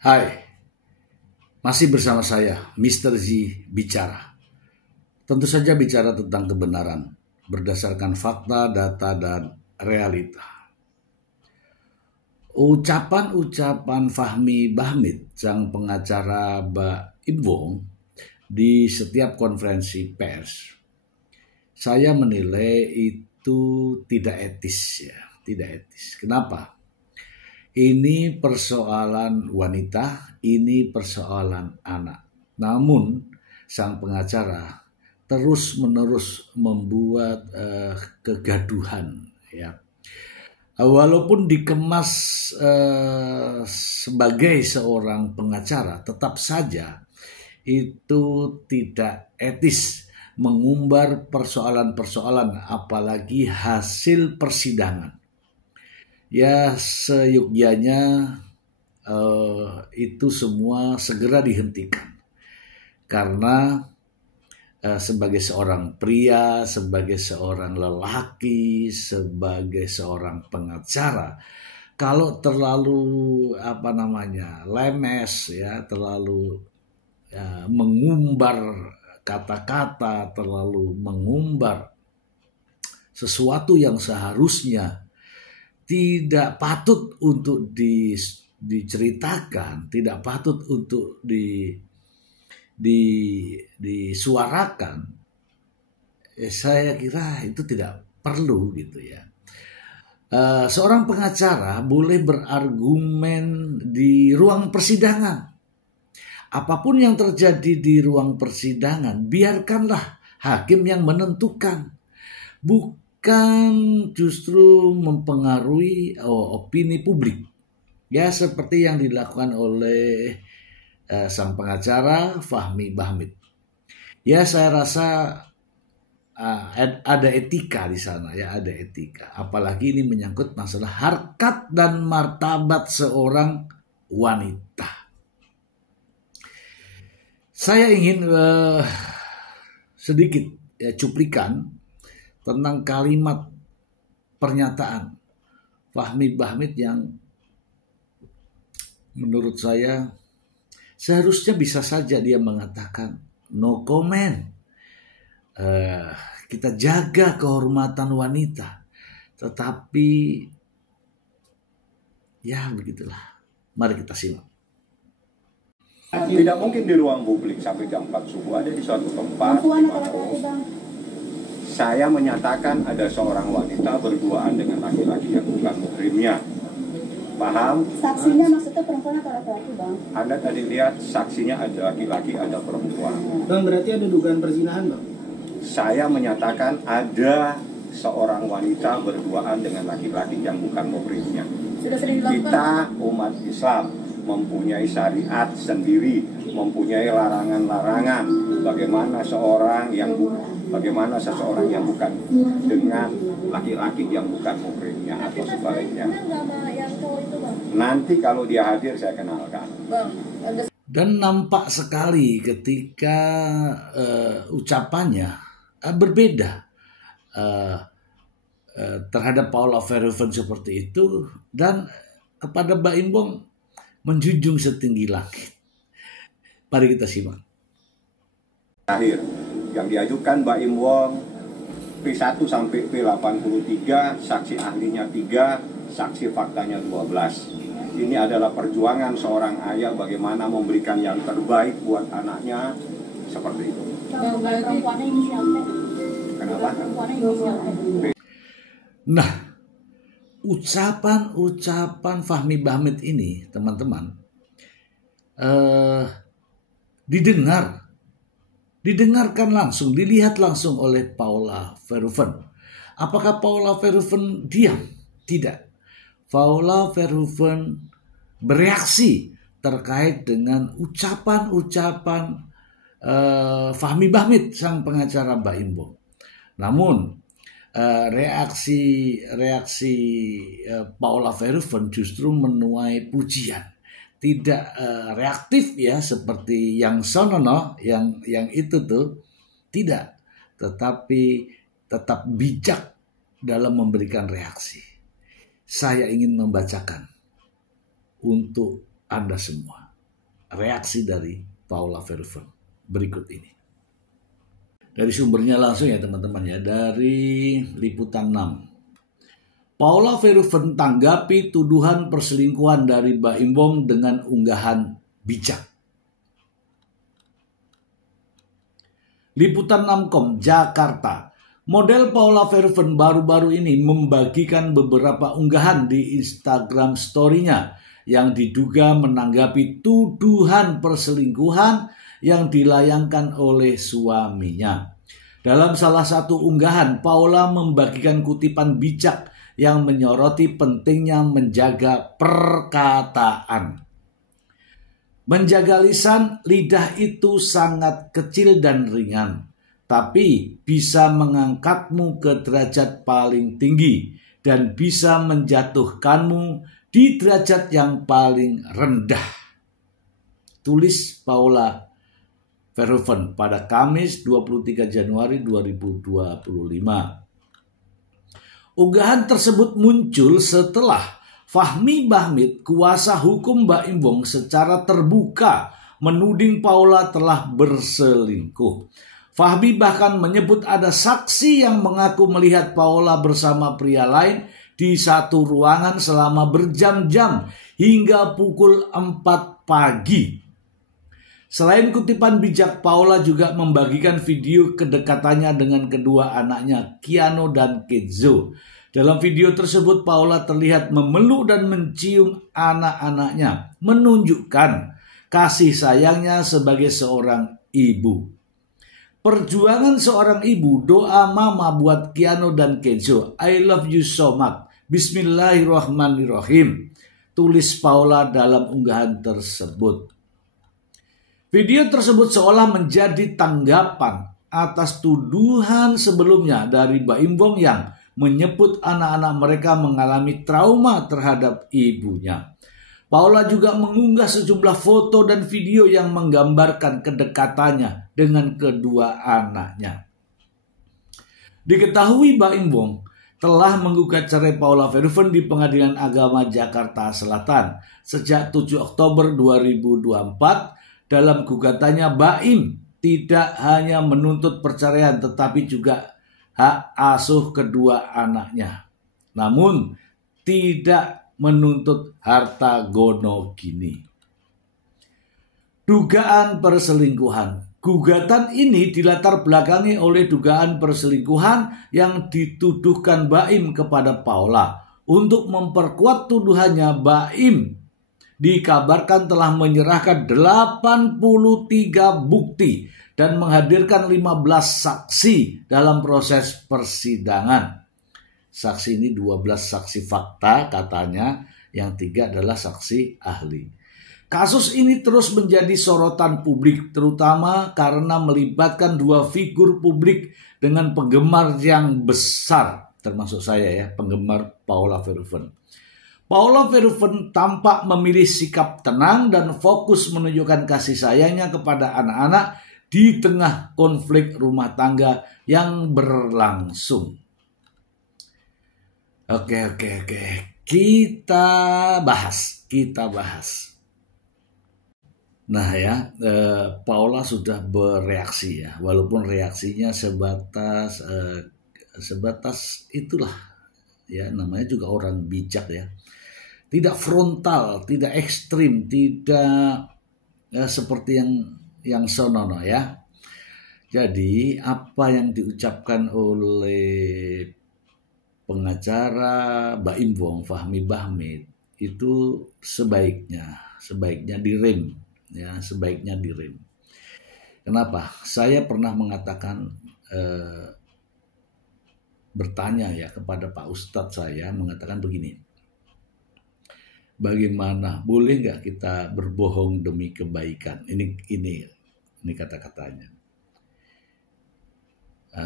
Hai, masih bersama saya, Mr. Z Bicara. Tentu saja bicara tentang kebenaran, berdasarkan fakta, data, dan realita. Ucapan-ucapan Fahmi Bahmid, sang pengacara Baim Wong, di setiap konferensi pers, saya menilai itu tidak etis ya, tidak etis. Kenapa? Ini persoalan wanita, ini persoalan anak. Namun sang pengacara terus-menerus membuat kegaduhan ya. Walaupun dikemas sebagai seorang pengacara, tetap saja itu tidak etis mengumbar persoalan-persoalan, apalagi hasil persidangan. Ya seyogyanya itu semua segera dihentikan. Karena sebagai seorang pria, sebagai seorang lelaki, sebagai seorang pengacara, kalau terlalu lemes ya, terlalu mengumbar kata-kata, terlalu mengumbar sesuatu yang seharusnya tidak patut untuk diceritakan, tidak patut untuk disuarakan, saya kira itu tidak perlu gitu ya. Seorang pengacara boleh berargumen di ruang persidangan. Apapun yang terjadi di ruang persidangan, biarkanlah hakim yang menentukan. Bukan justru mempengaruhi opini publik. Ya seperti yang dilakukan oleh sang pengacara Fahmi Bahmid. Ya saya rasa ada etika di sana ya, ada etika. Apalagi ini menyangkut masalah harkat dan martabat seorang wanita. Saya ingin sedikit cuplikan tentang kalimat pernyataan Fahmi Bahmid yang menurut saya seharusnya bisa saja dia mengatakan no comment. Kita jaga kehormatan wanita. Tetapi ya begitulah. Mari kita simak. Tidak mungkin di ruang publik sampai jam 4 subuh ada di suatu tempat. Saya menyatakan ada seorang wanita berduaan dengan laki-laki yang bukan muhrimnya. Paham? Saksinya maksudnya perempuan atau laki-laki, Bang? Anda tadi lihat saksinya ada laki-laki, ada perempuan. Bang, berarti ada dugaan perzinahan, Bang? Saya menyatakan ada seorang wanita berduaan dengan laki-laki yang bukan muhrimnya. Sudah sering dilakukan? Kita umat Islam mempunyai syariat sendiri, mempunyai larangan-larangan. Bagaimana seseorang yang bukan dengan laki-laki yang bukan muhrimnya atau sebaliknya. Nanti kalau dia hadir saya kenalkan. Dan nampak sekali ketika ucapannya berbeda terhadap Paula Verhoeven seperti itu, dan kepada Baim Wong menjunjung setinggi langit. Mari kita simak. Akhir yang diajukan Baim Wong P1 sampai P83, saksi ahlinya 3, saksi faktanya 12. Ini adalah perjuangan seorang ayah bagaimana memberikan yang terbaik buat anaknya, seperti itu. Perempuannya ini siapa? Kenapa? Perempuannya ini siapa? Nah, ucapan Fahmi Bahmid ini, teman-teman, didengarkan langsung, dilihat langsung oleh Paula Verhoeven. Apakah Paula Verhoeven diam? Tidak. Paula Verhoeven bereaksi terkait dengan ucapan-ucapan Fahmi Bahmid, sang pengacara Baim Wong. Namun reaksi Paula Verhoeven justru menuai pujian, tidak reaktif ya seperti yang sonono, yang itu tuh tidak, tetapi tetap bijak dalam memberikan reaksi. Saya ingin membacakan untuk Anda semua. reaksi dari Paula Verhoeven berikut ini. Dari sumbernya langsung ya teman-teman ya, dari Liputan 6. Paula Verhoeven tanggapi tuduhan perselingkuhan dari Baim Wong dengan unggahan bijak. Liputan 6.com, Jakarta. Model Paula Verhoeven baru-baru ini membagikan beberapa unggahan di Instagram story-nya yang diduga menanggapi tuduhan perselingkuhan yang dilayangkan oleh suaminya. Dalam salah satu unggahan, Paula membagikan kutipan bijak yang menyoroti pentingnya menjaga perkataan. Menjaga lisan, lidah itu sangat kecil dan ringan, tapi bisa mengangkatmu ke derajat paling tinggi dan bisa menjatuhkanmu di derajat yang paling rendah. Tulis Paula Verhoeven pada Kamis 23 Januari 2025. Unggahan tersebut muncul setelah Fahmi Bahmid, kuasa hukum Baim Wong, secara terbuka menuding Paula telah berselingkuh. Fahmi bahkan menyebut ada saksi yang mengaku melihat Paula bersama pria lain di satu ruangan selama berjam-jam hingga pukul 4 pagi. Selain kutipan bijak, Paula juga membagikan video kedekatannya dengan kedua anaknya, Keanu dan Kenzo. Dalam video tersebut, Paula terlihat memeluk dan mencium anak-anaknya, menunjukkan kasih sayangnya sebagai seorang ibu. Perjuangan seorang ibu, doa mama buat Keanu dan Kenzo. I love you so much. Bismillahirrahmanirrahim. Tulis Paula dalam unggahan tersebut. Video tersebut seolah menjadi tanggapan atas tuduhan sebelumnya dari Baim Wong yang menyebut anak-anak mereka mengalami trauma terhadap ibunya. Paula juga mengunggah sejumlah foto dan video yang menggambarkan kedekatannya dengan kedua anaknya. Diketahui Baim Wong telah menggugat cerai Paula Verhoeven di Pengadilan Agama Jakarta Selatan sejak 7 Oktober 2024. Dalam gugatannya, Baim tidak hanya menuntut perceraian tetapi juga hak asuh kedua anaknya. Namun tidak menuntut harta gono gini. Dugaan perselingkuhan. Gugatan ini dilatar belakangi oleh dugaan perselingkuhan yang dituduhkan Baim kepada Paula. Untuk memperkuat tuduhannya, Baim dikabarkan telah menyerahkan 83 bukti dan menghadirkan 15 saksi dalam proses persidangan. Saksi ini 12 saksi fakta katanya, yang 3 adalah saksi ahli. Kasus ini terus menjadi sorotan publik, terutama karena melibatkan 2 figur publik dengan penggemar yang besar, termasuk saya ya, penggemar Paula Verhoeven. Paula Verhoeven tampak memilih sikap tenang dan fokus menunjukkan kasih sayangnya kepada anak-anak di tengah konflik rumah tangga yang berlangsung. Oke. Kita bahas. Nah ya, Paula sudah bereaksi ya, walaupun reaksinya sebatas itulah ya, namanya juga orang bijak ya. Tidak frontal, tidak ekstrim, tidak seperti yang sonono ya. Jadi apa yang diucapkan oleh pengacara Baim Wong, Fahmi Bahmid, itu sebaiknya direm ya, sebaiknya direm. Kenapa? Saya pernah mengatakan bertanya ya kepada Pak Ustadz saya, mengatakan begini. Bagaimana, boleh nggak kita berbohong demi kebaikan? Ini kata-katanya.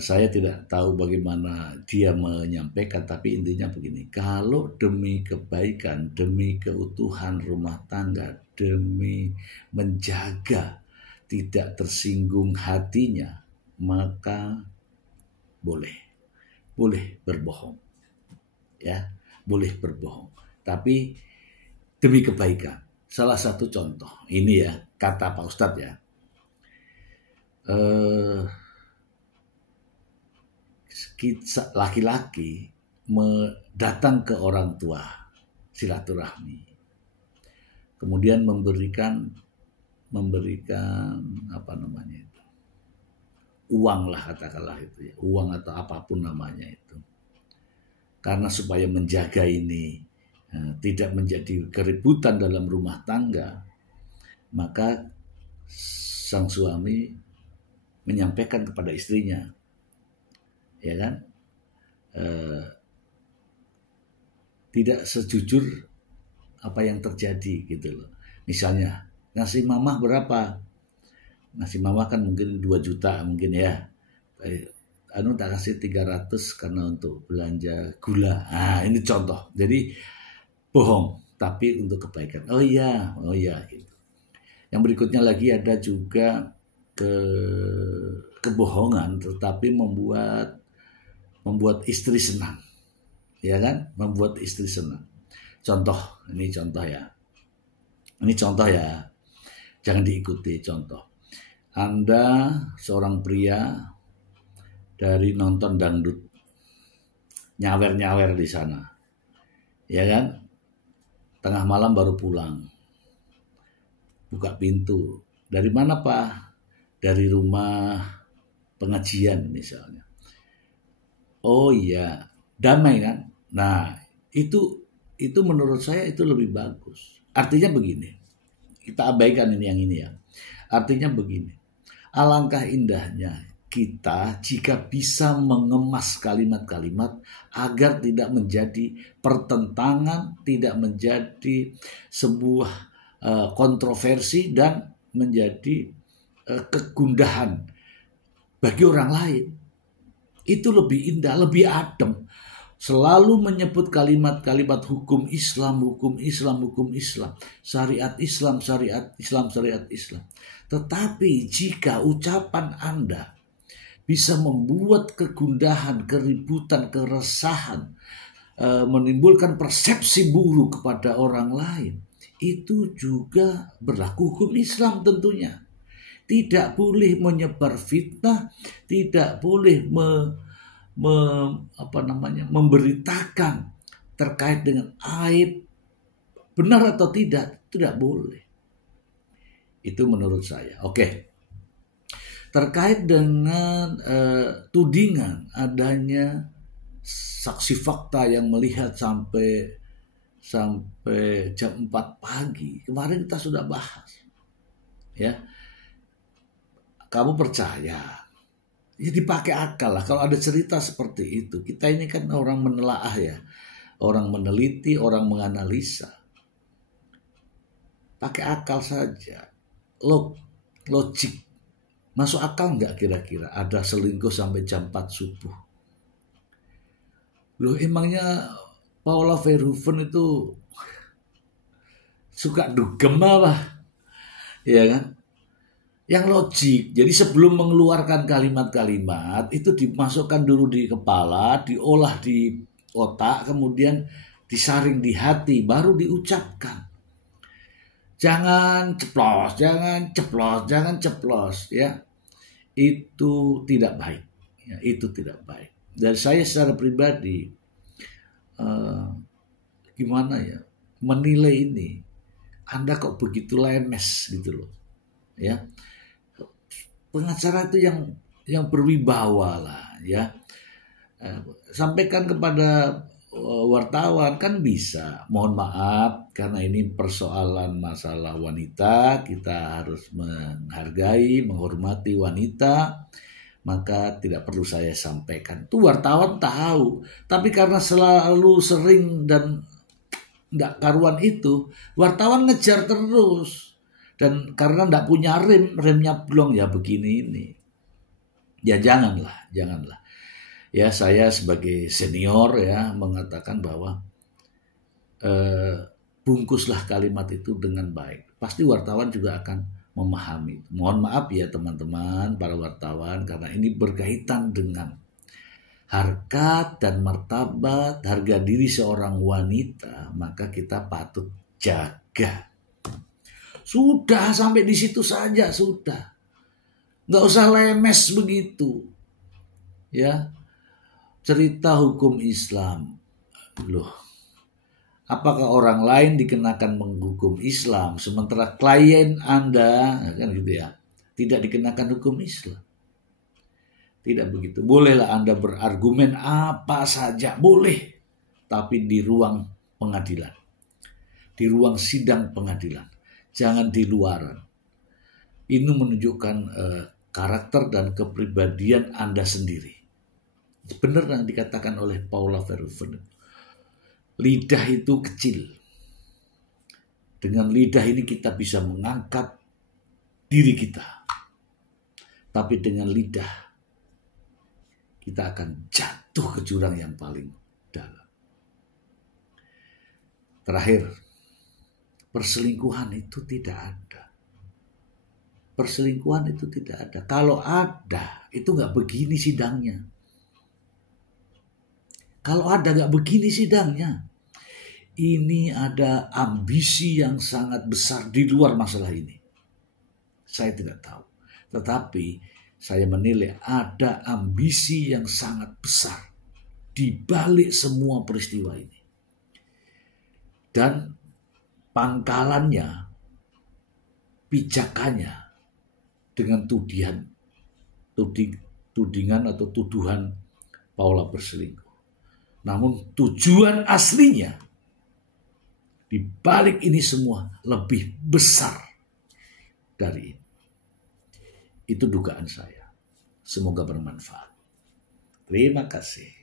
Saya tidak tahu bagaimana dia menyampaikan, tapi intinya begini. Kalau demi kebaikan, demi keutuhan rumah tangga, demi menjaga tidak tersinggung hatinya, maka boleh berbohong. Ya, boleh berbohong. Tapi demi kebaikan, salah satu contoh. Ini ya kata Pak Ustadz ya. Laki-laki datang ke orang tua silaturahmi, kemudian memberikan apa namanya itu, uang lah katakanlah itu ya, uang atau apapun namanya itu, karena supaya menjaga ini tidak menjadi keributan dalam rumah tangga, maka sang suami menyampaikan kepada istrinya, ya kan, tidak sejujur apa yang terjadi gitu loh. Misalnya ngasih mamah berapa? Ngasih mamah kan mungkin 2 juta mungkin ya. Tak kasih 300 karena untuk belanja gula. Nah, ini contoh. Jadi bohong tapi untuk kebaikan. Oh iya gitu. Yang berikutnya lagi ada juga kebohongan tetapi membuat istri senang. Ya kan? Membuat istri senang. Ini contoh ya. Jangan diikuti contoh. Anda seorang pria dari nonton dangdut, nyawer-nyawer di sana, ya kan? Tengah malam baru pulang, buka pintu. Dari mana Pak? Dari rumah pengajian misalnya. Oh iya, damai kan? Nah itu menurut saya itu lebih bagus. Artinya begini, kita abaikan yang ini ya. Artinya begini, alangkah indahnya kita jika bisa mengemas kalimat-kalimat agar tidak menjadi pertentangan, tidak menjadi sebuah kontroversi dan menjadi kegundahan bagi orang lain. Itu lebih indah, lebih adem. Selalu menyebut kalimat-kalimat hukum Islam, syariat Islam. Tetapi jika ucapan Anda bisa membuat kegundahan, keributan, keresahan, menimbulkan persepsi buruk kepada orang lain, itu juga berlaku hukum Islam tentunya. Tidak boleh menyebar fitnah, tidak boleh memberitakan terkait dengan aib, benar atau tidak boleh. Itu menurut saya. Oke. Terkait dengan tudingan adanya saksi fakta yang melihat sampai jam 4 pagi. Kemarin kita sudah bahas. Ya. Kamu percaya? Ya dipakai akal lah. Kalau ada cerita seperti itu, kita ini kan orang menelaah ya, orang meneliti, orang menganalisa. Pakai akal saja, logik. Masuk akal nggak kira-kira ada selingkuh sampai jam 4 subuh? Loh emangnya Paula Verhoeven itu suka dugem apa? Ya kan? Yang logik. Jadi sebelum mengeluarkan kalimat-kalimat itu dimasukkan dulu di kepala, diolah di otak, kemudian disaring di hati, baru diucapkan. Jangan ceplos ya. Itu tidak baik. Ya, itu tidak baik. Dan saya secara pribadi gimana ya menilai ini? Anda kok begitu lemes gitu loh. Ya. Pengacara itu yang berwibawa lah ya. Sampaikan kepada wartawan kan bisa. Mohon maaf karena ini persoalan masalah wanita, kita harus menghargai, menghormati wanita, maka tidak perlu saya sampaikan. Itu wartawan tahu, tapi karena selalu sering dan enggak karuan itu, wartawan ngejar terus. Dan karena enggak punya remnya blong ya begini ini. Ya janganlah. Ya saya sebagai senior ya mengatakan bahwa bungkuslah kalimat itu dengan baik. Pasti wartawan juga akan memahami. Mohon maaf ya teman-teman para wartawan karena ini berkaitan dengan harkat dan martabat, harga diri seorang wanita, maka kita patut jaga. Sudah, sampai di situ saja sudah. Nggak usah lemes begitu. Ya, cerita hukum Islam. Loh, apakah orang lain dikenakan menghukum Islam sementara klien Anda kan gitu ya, tidak dikenakan hukum Islam? Tidak begitu. Bolehlah Anda berargumen apa saja, boleh. Tapi di ruang pengadilan. Di ruang sidang pengadilan. Jangan di luaran. Ini menunjukkan karakter dan kepribadian Anda sendiri. Benar yang dikatakan oleh Paula Verhoeven. Lidah itu kecil. Dengan lidah ini kita bisa mengangkat diri kita. Tapi dengan lidah kita akan jatuh ke jurang yang paling dalam. Terakhir, perselingkuhan itu tidak ada. Perselingkuhan itu tidak ada. Kalau ada, itu nggak begini sidangnya. Kalau ada, nggak begini sidangnya. Ini ada ambisi yang sangat besar di luar masalah ini. Saya tidak tahu. Tetapi saya menilai ada ambisi yang sangat besar di balik semua peristiwa ini. Dan pangkalannya, pijakannya dengan tudingan atau tuduhan Paula berselingkuh. Namun tujuan aslinya di balik ini semua lebih besar dari ini. Itu dugaan saya. Semoga bermanfaat. Terima kasih.